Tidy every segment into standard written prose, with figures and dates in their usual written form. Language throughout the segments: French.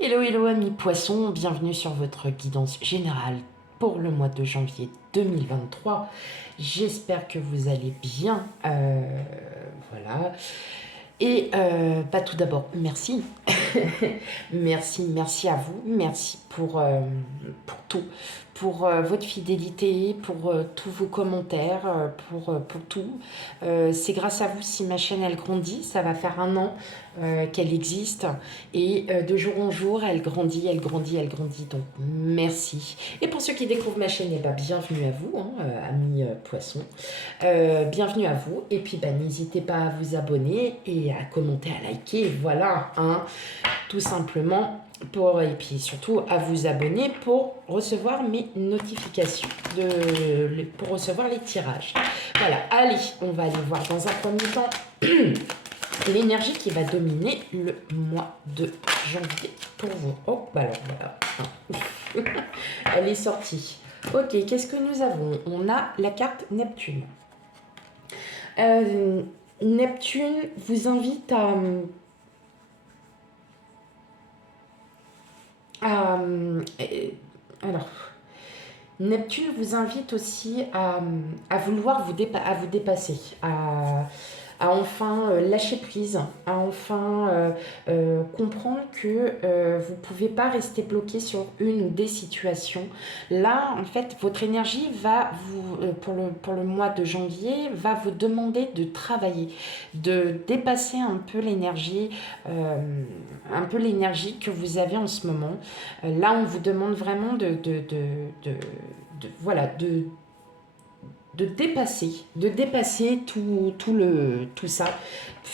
Hello, hello amis poissons, bienvenue sur votre guidance générale pour le mois de janvier 2023. J'espère que vous allez bien. Voilà. Et tout d'abord, merci. merci à vous. Merci pour tout. Pour votre fidélité, pour tous vos commentaires, pour tout. C'est grâce à vous si ma chaîne elle grandit. Ça va faire 1 an qu'elle existe. Et de jour en jour, elle grandit, elle grandit, elle grandit. Donc merci. Et pour ceux qui découvrent ma chaîne, bienvenue à vous, amis poissons. Bienvenue à vous. Et puis n'hésitez pas à vous abonner et à commenter, à liker. Voilà, tout simplement. Et puis surtout à vous abonner pour recevoir mes notifications, pour recevoir les tirages. Voilà, allez, on va aller voir dans un premier temps l'énergie qui va dominer le mois de janvier pour vous. Oh, alors voilà. Elle est sortie. Ok, qu'est-ce que nous avons? On a la carte Neptune. Neptune vous invite alors, Neptune vous invite aussi à vouloir à vous dépasser, à enfin lâcher prise, à enfin comprendre que vous ne pouvez pas rester bloqué sur une ou des situations. Là, en fait, votre énergie va pour le mois de janvier, va vous demander de travailler, de dépasser un peu l'énergie que vous avez en ce moment. Là, on vous demande vraiment voilà, de dépasser tout ça.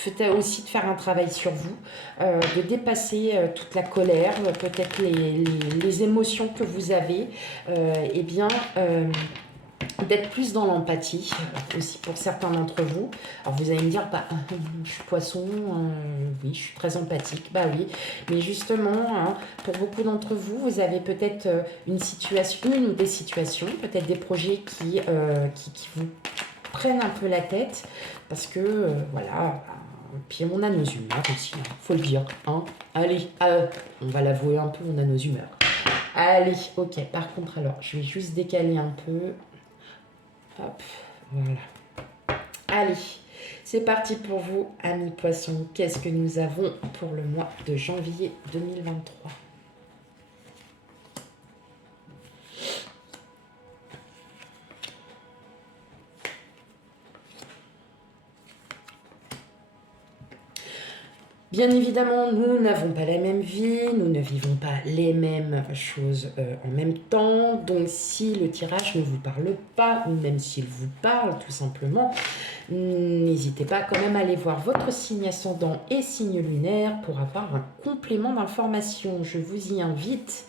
Peut-être aussi de faire un travail sur vous, de dépasser toute la colère, peut-être les émotions que vous avez, d'être plus dans l'empathie aussi pour certains d'entre vous. Alors vous allez me dire, je suis poisson, oui, je suis très empathique, oui, mais justement, pour beaucoup d'entre vous, vous avez peut-être une ou des situations, peut-être des projets qui vous prennent un peu la tête, parce que, voilà, puis on a nos humeurs aussi, faut le dire, Allez, on va l'avouer un peu, on a nos humeurs. Allez, ok, par contre, alors, je vais juste décaler un peu. Hop, voilà. Allez, c'est parti pour vous, amis poissons. Qu'est-ce que nous avons pour le mois de janvier 2023? Bien évidemment, nous n'avons pas la même vie, nous ne vivons pas les mêmes choses en même temps. Donc si le tirage ne vous parle pas, ou même s'il vous parle tout simplement, n'hésitez pas quand même à aller voir votre signe ascendant et signe lunaire pour avoir un complément d'information. Je vous y invite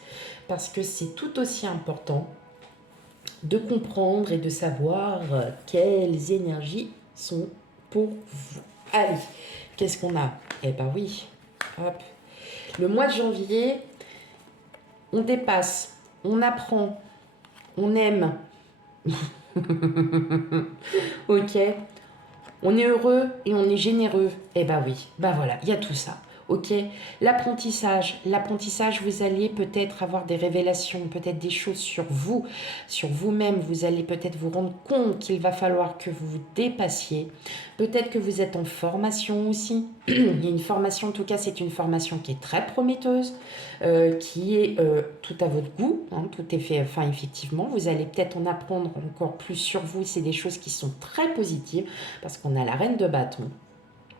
parce que c'est tout aussi important de comprendre et de savoir quelles énergies sont pour vous. Allez, qu'est-ce qu'on a? Eh ben oui, hop. Le mois de janvier, on dépasse, on apprend, on aime. Ok. On est heureux et on est généreux. Eh ben oui, voilà, il y a tout ça. Ok, l'apprentissage, vous allez peut-être avoir des révélations, peut-être des choses sur vous-même. Vous allez peut-être vous rendre compte qu'il va falloir que vous vous dépassiez. Peut-être que vous êtes en formation aussi. Il y a une formation, en tout cas, c'est une formation qui est très prometteuse, qui est tout à votre goût. Tout est fait, effectivement, vous allez peut-être en apprendre encore plus sur vous. C'est des choses qui sont très positives parce qu'on a la reine de bâton.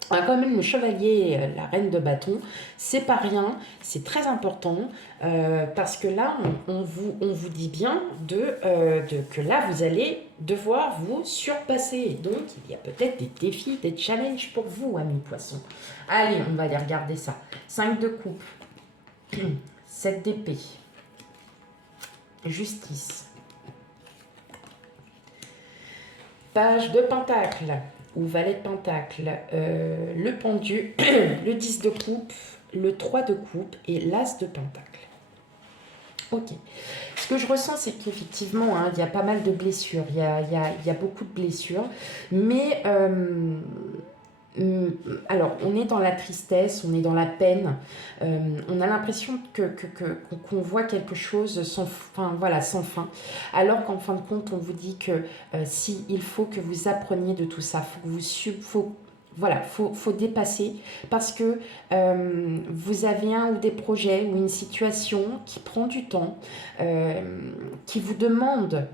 Quand même, le chevalier, la reine de bâton, c'est pas rien, c'est très important parce que là, on vous dit bien que là, vous allez devoir vous surpasser. Donc, il y a peut-être des défis, des challenges pour vous, amis poissons. Allez, on va aller regarder ça. 5 de coupe, 7 d'épée, justice, page de pentacle, ou valet de pentacle, le pendu, le 10 de coupe, le 3 de coupe et l'as de pentacle. Ok. Ce que je ressens, c'est qu'effectivement, il y a pas mal de blessures, il y a beaucoup de blessures, mais Alors, on est dans la tristesse, on est dans la peine, on a l'impression qu'on voit quelque chose sans fin, voilà, sans fin. Alors qu'en fin de compte, on vous dit que si il faut que vous appreniez de tout ça, faut que voilà, faut dépasser parce que vous avez un ou des projets ou une situation qui prend du temps, euh, qui vous demande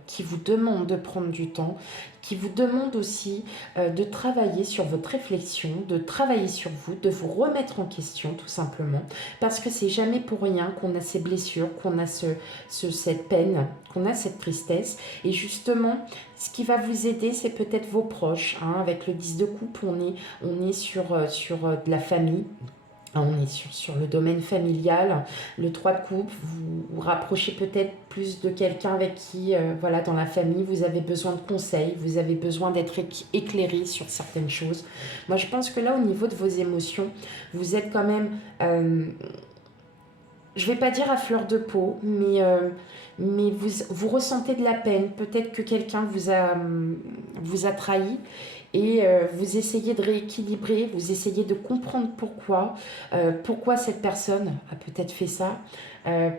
de prendre du temps, qui vous demande aussi de travailler sur votre réflexion, de travailler sur vous, de vous remettre en question tout simplement, parce que c'est jamais pour rien qu'on a ces blessures, qu'on a cette peine, qu'on a cette tristesse. Et justement, ce qui va vous aider, c'est peut-être vos proches. Hein. Avec le 10 de coupe, on est sur de la famille. On est sur le domaine familial, le 3 de coupe, vous vous rapprochez peut-être plus de quelqu'un avec qui, voilà, dans la famille, vous avez besoin de conseils, vous avez besoin d'être éclairé sur certaines choses. Moi, je pense que là, au niveau de vos émotions, vous êtes quand même, je vais pas dire à fleur de peau, mais vous ressentez de la peine. Peut-être que quelqu'un vous a trahi et vous essayez de rééquilibrer, vous essayez de comprendre pourquoi cette personne a peut-être fait ça,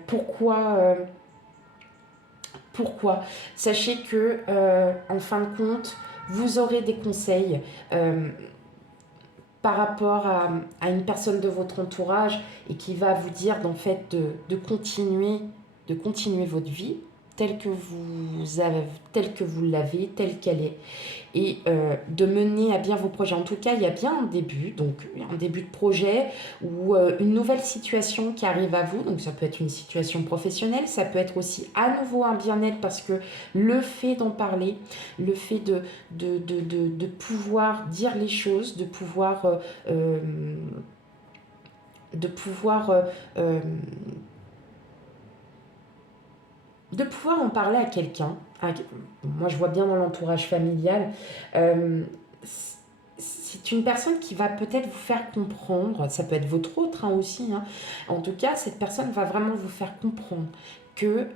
pourquoi. Sachez que en fin de compte, vous aurez des conseils par rapport à une personne de votre entourage et qui va vous dire en fait de continuer votre vie telle que vous l'avez, telle qu'elle est, et de mener à bien vos projets. En tout cas, il y a bien un début, donc un début de projet ou une nouvelle situation qui arrive à vous. Donc ça peut être une situation professionnelle, ça peut être aussi à nouveau un bien-être parce que le fait d'en parler, le fait de pouvoir dire les choses, euh, de pouvoir euh, de pouvoir en parler à quelqu'un, moi je vois bien dans l'entourage familial, euh, c'est une personne qui va peut-être vous faire comprendre, ça peut être votre autre hein, aussi, hein. En tout cas cette personne va vraiment vous faire comprendre que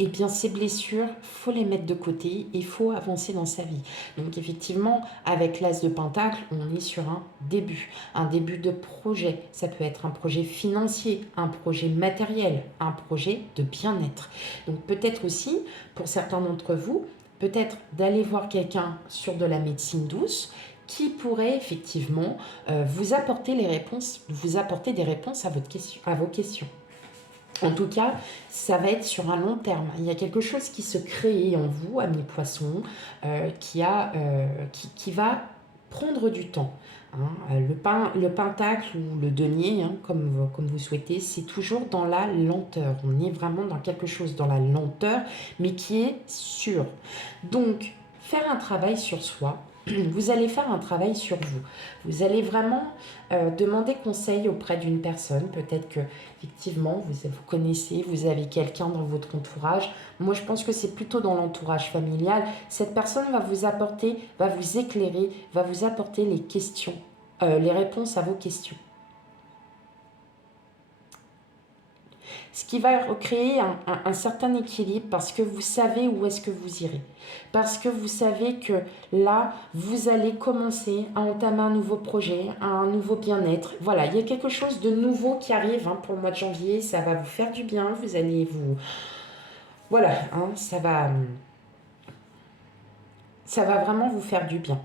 eh bien, ces blessures, faut les mettre de côté et il faut avancer dans sa vie. Donc effectivement, avec l'As de Pentacle, on est sur un début de projet. Ça peut être un projet financier, un projet matériel, un projet de bien-être. Donc peut-être aussi, pour certains d'entre vous, peut-être d'aller voir quelqu'un sur de la médecine douce qui pourrait effectivement vous apporter vous apporter des réponses à vos questions. En tout cas, ça va être sur un long terme. Il y a quelque chose qui se crée en vous, amis poissons, qui va prendre du temps. Hein. Le pentacle ou le denier, hein, comme vous souhaitez, c'est toujours dans la lenteur. On est vraiment dans quelque chose dans la lenteur, mais qui est sûr. Donc, faire un travail sur soi, vous allez faire un travail sur vous. Vous allez vraiment demander conseil auprès d'une personne. Peut-être que effectivement, vous connaissez, vous avez quelqu'un dans votre entourage. Moi, je pense que c'est plutôt dans l'entourage familial. Cette personne va vous apporter, va vous éclairer, va vous apporter les réponses à vos questions. Ce qui va recréer un certain équilibre parce que vous savez où est-ce que vous irez. Parce que vous savez que là, vous allez commencer à entamer un nouveau projet, un nouveau bien-être. Voilà, il y a quelque chose de nouveau qui arrive hein, pour le mois de janvier. Ça va vous faire du bien. Vous allez vous... Voilà, hein, ça va vraiment vous faire du bien.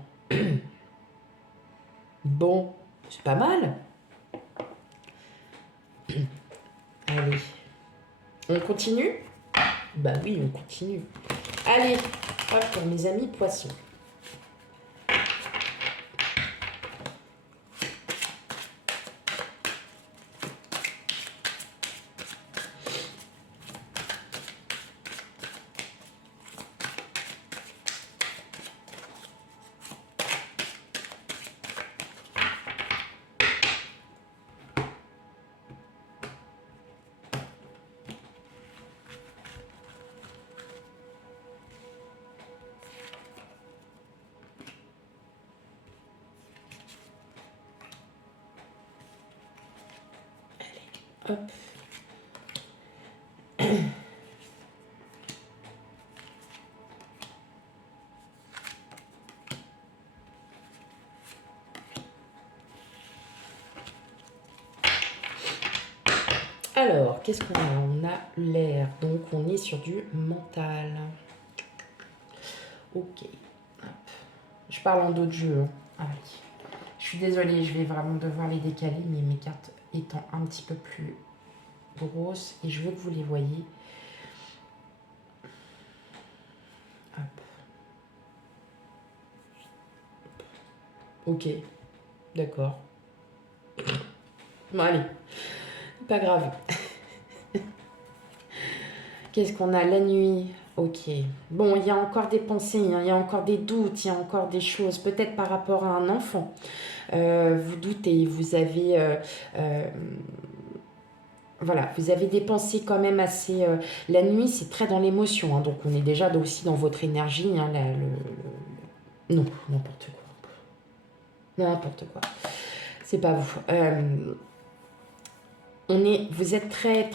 Bon, c'est pas mal. Allez, on continue? Bah oui, on continue. Allez, hop, pour mes amis poissons. Hop. Alors, qu'est-ce qu'on a? On a l'air, donc on est sur du mental. Ok. Hop. Je parle en d'autres jeux. Hein. Allez. Je suis désolée, je vais vraiment devoir les décaler, mais mes cartes étant un petit peu plus grosses, et je veux que vous les voyez. Hop. Ok. D'accord. Bon, allez. Pas grave. Qu'est-ce qu'on a? La nuit. Ok. Bon, il y a encore des pensées, hein, il y a encore des doutes, il y a encore des choses, peut-être par rapport à un enfant. Vous doutez, vous avez... voilà, vous avez des pensées quand même assez... la nuit, c'est très dans l'émotion, hein, donc on est déjà aussi dans votre énergie. Hein, non, n'importe quoi. N'importe quoi. C'est pas vous. Vous êtes très,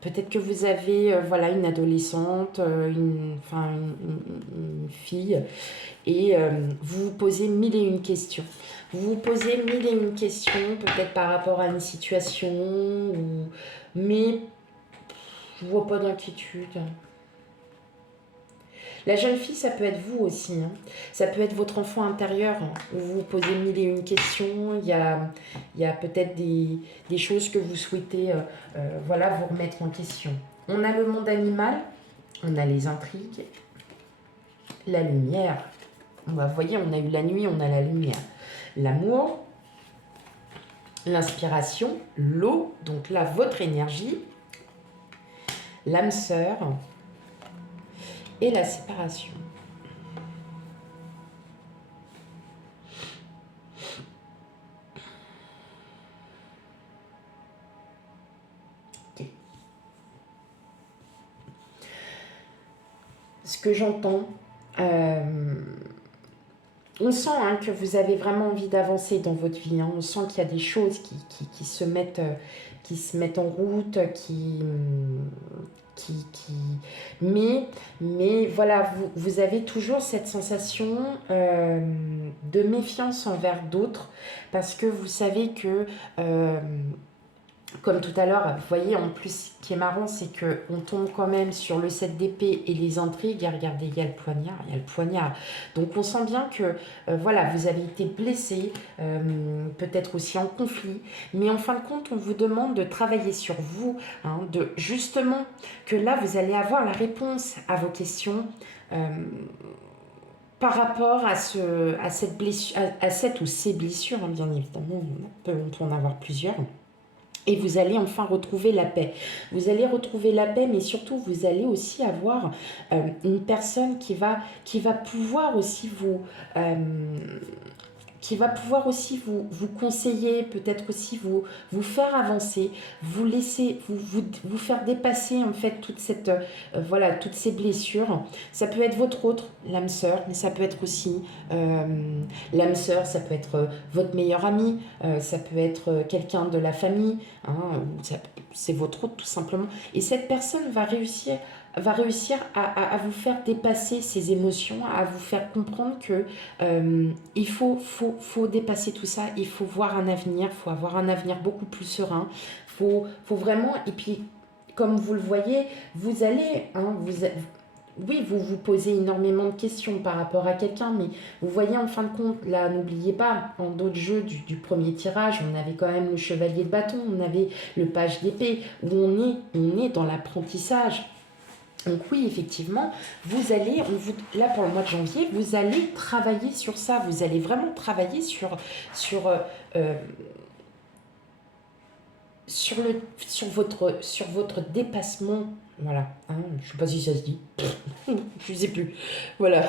peut-être que vous avez, voilà, une adolescente, une fille, et vous vous posez mille et une questions. Vous vous posez mille et une questions, peut-être par rapport à une situation, mais je vois pas d'inquiétude. La jeune fille, ça peut être vous aussi. Hein. Ça peut être votre enfant intérieur, hein, où vous vous posez mille et une questions. Il y a peut-être des choses que vous souhaitez voilà, vous remettre en question. On a le monde animal, on a les intrigues, la lumière. Vous voyez, on a eu la nuit, on a la lumière. L'amour, l'inspiration, l'eau, donc là, votre énergie, l'âme sœur et la séparation. Ce que j'entends, on sent hein, que vous avez vraiment envie d'avancer dans votre vie. Hein. On sent qu'il y a des choses qui se mettent en route, mais voilà, vous avez toujours cette sensation de méfiance envers d'autres parce que vous savez que... comme tout à l'heure, vous voyez, en plus, ce qui est marrant, c'est qu'on tombe quand même sur le 7 d'épée et les intrigues. Et regardez, il y a le poignard. Donc, on sent bien que, voilà, vous avez été blessé, peut-être aussi en conflit. Mais en fin de compte, on vous demande de travailler sur vous, hein, de justement, que là, vous allez avoir la réponse à vos questions. Par rapport à cette blessure, à cette ou ces blessures, hein, bien évidemment, on peut en avoir plusieurs. Et vous allez enfin retrouver la paix. Vous allez retrouver la paix, mais surtout, vous allez aussi avoir une personne qui va pouvoir aussi vous conseiller, peut-être aussi vous faire avancer, vous laisser, vous faire dépasser en fait toute cette, voilà, toutes ces blessures. Ça peut être votre autre, l'âme sœur, mais ça peut être aussi l'âme sœur, ça peut être votre meilleur ami, ça peut être quelqu'un de la famille, hein, c'est votre autre tout simplement. Et cette personne va réussir à vous faire dépasser ces émotions, à vous faire comprendre que il faut dépasser tout ça, il faut voir un avenir, il faut avoir un avenir beaucoup plus serein, faut vraiment, et puis comme vous le voyez, vous allez, hein, oui, vous vous posez énormément de questions par rapport à quelqu'un, mais vous voyez en fin de compte, là, n'oubliez pas, en d'autres jeux du premier tirage, on avait quand même le chevalier de bâton, on avait le page d'épée, où on est dans l'apprentissage. Donc oui, effectivement, là pour le mois de janvier, vous allez travailler sur ça, vous allez vraiment travailler sur votre dépassement. Voilà, hein, je ne sais pas si ça se dit, je ne sais plus. Voilà,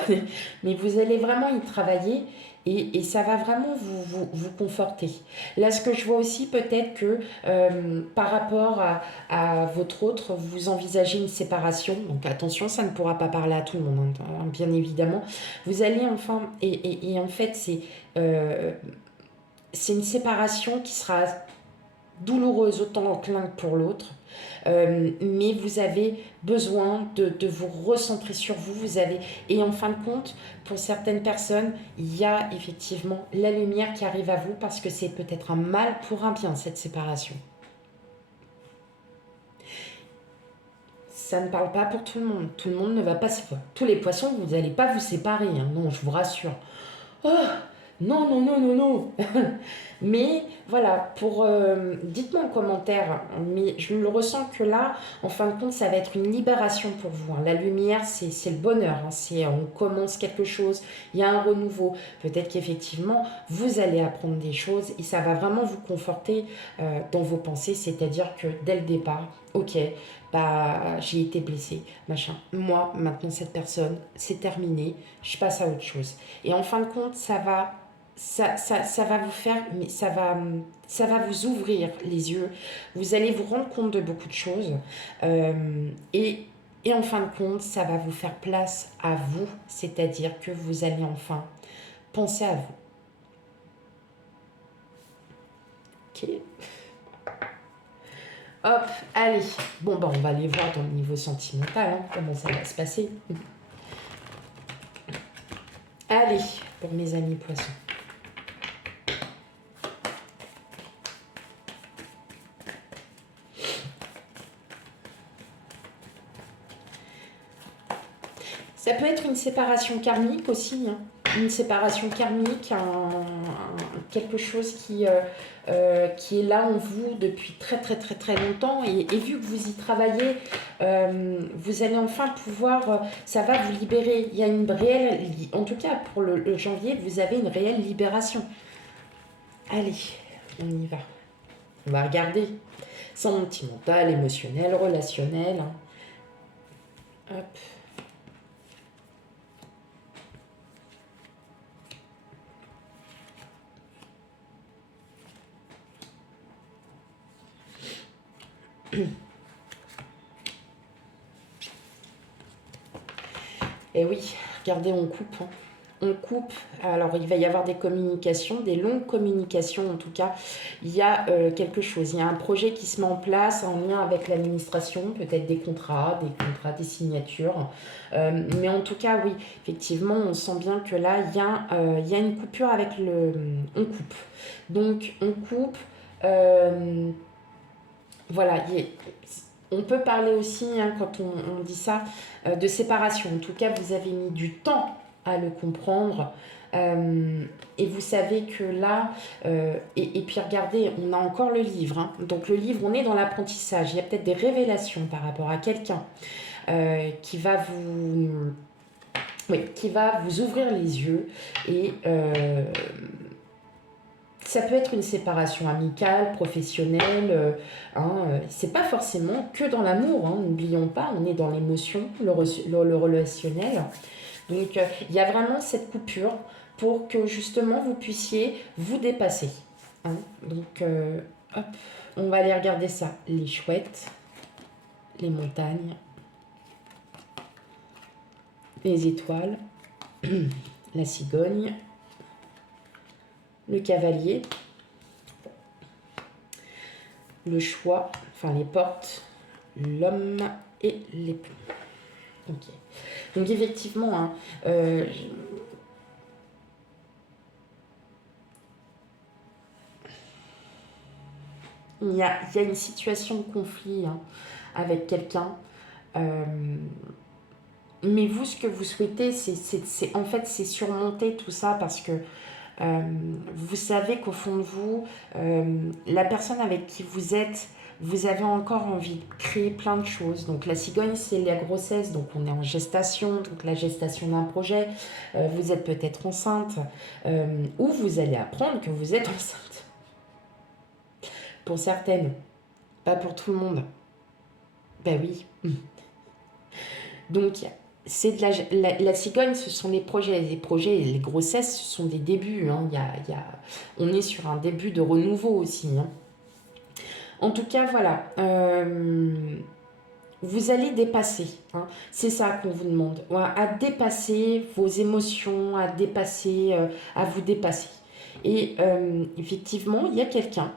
mais vous allez vraiment y travailler et ça va vraiment vous conforter. Là, ce que je vois aussi, peut-être que par rapport à votre autre, vous envisagez une séparation. Donc attention, ça ne pourra pas parler à tout le monde, hein, bien évidemment. Vous allez enfin, et en fait, c'est une séparation qui sera douloureuse autant l'un que pour l'autre. Mais vous avez besoin de vous recentrer sur vous. Et en fin de compte, pour certaines personnes, il y a effectivement la lumière qui arrive à vous parce que c'est peut-être un mal pour un bien, cette séparation. ça ne parle pas pour tout le monde. Tout le monde ne va pas se... Tous les poissons, vous n'allez pas vous séparer, hein. Non, je vous rassure. Oh, non, non, non, non, non. Mais voilà, dites-moi en commentaire, mais je le ressens que là, en fin de compte, ça va être une libération pour vous, hein. La lumière, c'est le bonheur, hein. On commence quelque chose, il y a un renouveau. Peut-être qu'effectivement, vous allez apprendre des choses et ça va vraiment vous conforter dans vos pensées, c'est-à-dire que dès le départ, ok, bah, j'ai été blessée, machin. Moi, maintenant, cette personne, c'est terminé, je passe à autre chose. Et en fin de compte, ça va vous faire, mais ça va vous ouvrir les yeux. Vous allez vous rendre compte de beaucoup de choses. Et en fin de compte, ça va vous faire place à vous. C'est-à-dire que vous allez enfin penser à vous. Ok. Hop, allez. Bon, bah, on va aller voir dans le niveau sentimental, hein, comment ça va se passer. Allez, pour mes amis poissons. Ça peut être une séparation karmique aussi, hein. Une séparation karmique, quelque chose qui est là en vous depuis très très très très longtemps et vu que vous y travaillez, vous allez enfin pouvoir, ça va vous libérer. Il y a une réelle, en tout cas pour le janvier, vous avez une réelle libération. Allez, on y va. On va regarder sentimental, émotionnel, relationnel, hein. Hop. Et oui, regardez, on coupe, hein. On coupe, alors il va y avoir des communications, des longues communications en tout cas. Il y a quelque chose, il y a un projet qui se met en place en lien avec l'administration, peut-être des contrats, des signatures. Mais en tout cas, oui, effectivement, on sent bien que là, il y a une coupure avec le... On coupe. Donc, on coupe. Voilà, on peut parler aussi, hein, quand on dit ça, de séparation. En tout cas, vous avez mis du temps à le comprendre. Et vous savez que là, et puis regardez, on a encore le livre, hein. Donc le livre, on est dans l'apprentissage. Il y a peut-être des révélations par rapport à quelqu'un qui va vous ouvrir les yeux. Et ça peut être une séparation amicale, professionnelle, c'est pas forcément que dans l'amour, hein, n'oublions pas, on est dans l'émotion, le relationnel. Donc il y a vraiment cette coupure pour que justement vous puissiez vous dépasser, hein. Donc hop, on va aller regarder ça. Les chouettes, les montagnes, les étoiles, la cigogne, le cavalier, le choix, enfin les portes, l'homme et l'épée. Ok. Donc effectivement, hein, il y a une situation de conflit, hein, avec quelqu'un. Mais vous, ce que vous souhaitez, en fait, c'est surmonter tout ça parce que vous savez qu'au fond de vous, la personne avec qui vous êtes, vous avez encore envie de créer plein de choses. Donc la cigogne, c'est la grossesse, donc on est en gestation, donc la gestation d'un projet. Vous êtes peut-être enceinte, ou vous allez apprendre que vous êtes enceinte. Pour certaines, pas pour tout le monde. Ben oui. Donc c'est de la cigogne, ce sont les projets. Les projets et les grossesses, ce sont des débuts, hein. On est sur un début de renouveau aussi, hein. En tout cas, voilà. Vous allez dépasser, hein. C'est ça qu'on vous demande. Ouais, à dépasser vos émotions, à vous dépasser. Et effectivement, il y a quelqu'un.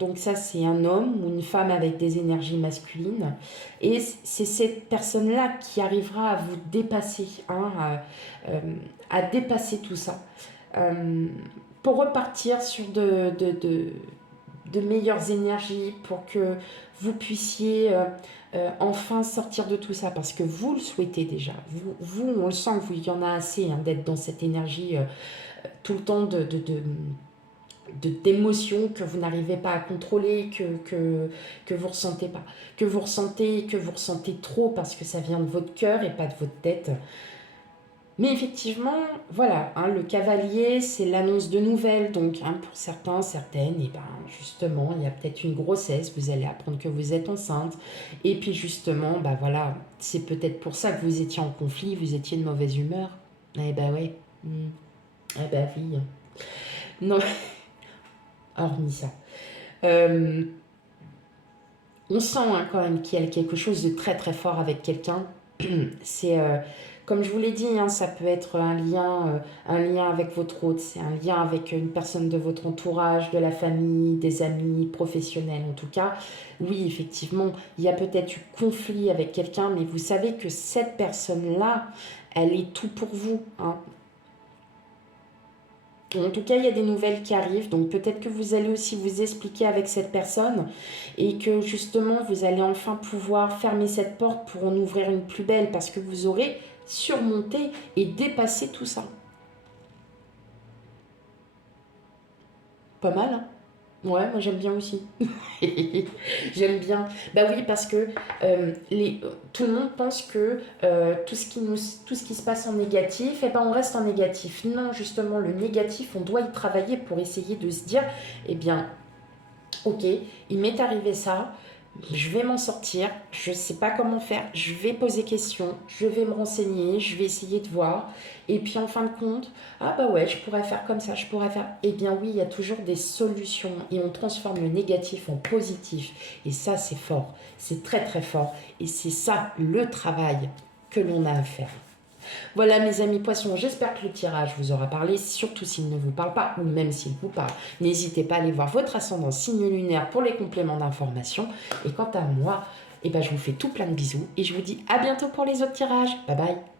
Donc ça, c'est un homme ou une femme avec des énergies masculines. Et c'est cette personne-là qui arrivera à vous dépasser, hein, à dépasser tout ça. Pour repartir sur de meilleures énergies pour que vous puissiez enfin sortir de tout ça, parce que vous le souhaitez déjà. On le sent que vous, il y en a assez d'être dans cette énergie tout le temps d'émotions que vous n'arrivez pas à contrôler, que vous ressentez pas, que vous ressentez trop parce que ça vient de votre cœur et pas de votre tête. Mais effectivement, voilà, le cavalier, c'est l'annonce de nouvelles. Donc, pour certains, certaines, et justement, il y a peut-être une grossesse, vous allez apprendre que vous êtes enceinte. Et puis, justement, voilà, c'est peut-être pour ça que vous étiez en conflit, vous étiez de mauvaise humeur. Eh ben ouais. Eh ben oui. Non, hormis ça. On sent quand même qu'il y a quelque chose de très très fort avec quelqu'un. C'est, comme je vous l'ai dit, ça peut être un lien avec votre hôte, c'est un lien avec une personne de votre entourage, de la famille, des amis, professionnels en tout cas. Oui, effectivement, il y a peut-être eu conflit avec quelqu'un, mais vous savez que cette personne-là, elle est tout pour vous. En tout cas, il y a des nouvelles qui arrivent, donc peut-être que vous allez aussi vous expliquer avec cette personne et que justement, vous allez enfin pouvoir fermer cette porte pour en ouvrir une plus belle parce que vous aurez surmonté et dépassé tout ça. Pas mal, Ouais, moi j'aime bien aussi. J'aime bien. Bah oui, parce que tout le monde pense que tout ce qui se passe en négatif, on reste en négatif. Non, justement, le négatif, on doit y travailler pour essayer de se dire, eh bien, ok, il m'est arrivé ça, je vais m'en sortir, je ne sais pas comment faire, je vais poser question, je vais me renseigner, je vais essayer de voir. Et puis en fin de compte, ouais, je pourrais faire comme ça, je pourrais faire. Eh bien oui, il y a toujours des solutions et on transforme le négatif en positif. Et ça, c'est fort, c'est très très fort. Et c'est ça le travail que l'on a à faire. Voilà mes amis poissons, j'espère que le tirage vous aura parlé, surtout s'il ne vous parle pas, ou même s'il vous parle. N'hésitez pas à aller voir votre ascendant signe lunaire pour les compléments d'information. Et quant à moi, je vous fais tout plein de bisous et je vous dis à bientôt pour les autres tirages. Bye bye.